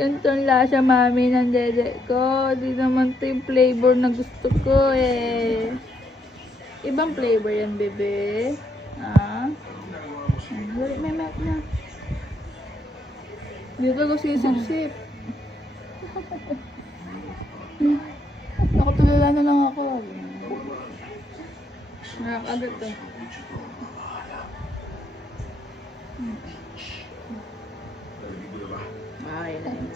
Ganito ang lasa, mami, ng dede ko. Di naman ito yung flavor na gusto ko eh. Ibang flavor yan, bebe. Ah? May milk na. Dito ko sisip-sip. Nakatulala na lang ako. Nakakagat to. Ay, na yun.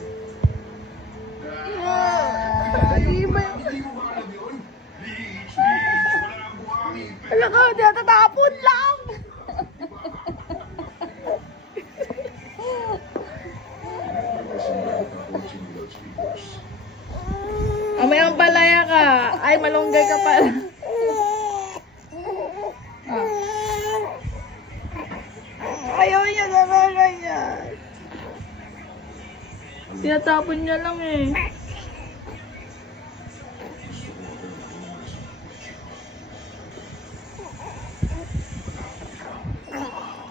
Hindi ba yun? Alam ko, natatapon lang! May ang palaya ka. Ay, malunggay ka pala. Ayaw niya naman ganyan. Tinatapon niya lang eh.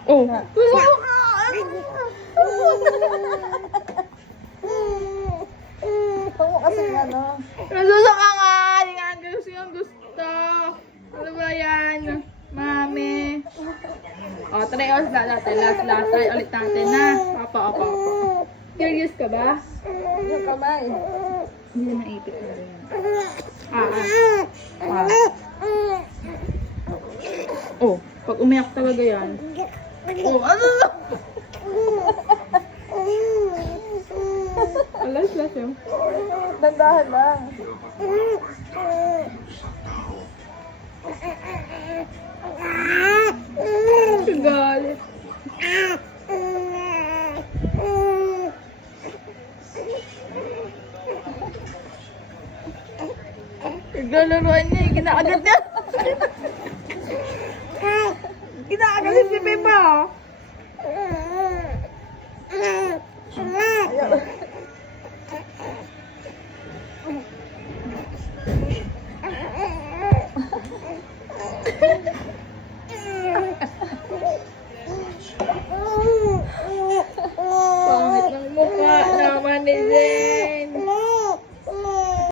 Oh, Tungo kasi ano. nasusuka nga. Hindi nga gusto yung gusto. Ano ba yan? Mami. O, try us natin. Last try ulit natin na. Opo. Curious ka ba? Yung kamay. Hindi na naipit na rin. Oh, pag umiyak talaga yan. Oh, ano na? Alas yun. Dandahan lang. Galit. Naglalaroan niya, ginaagat niya. Ginaagat niya si Pepa.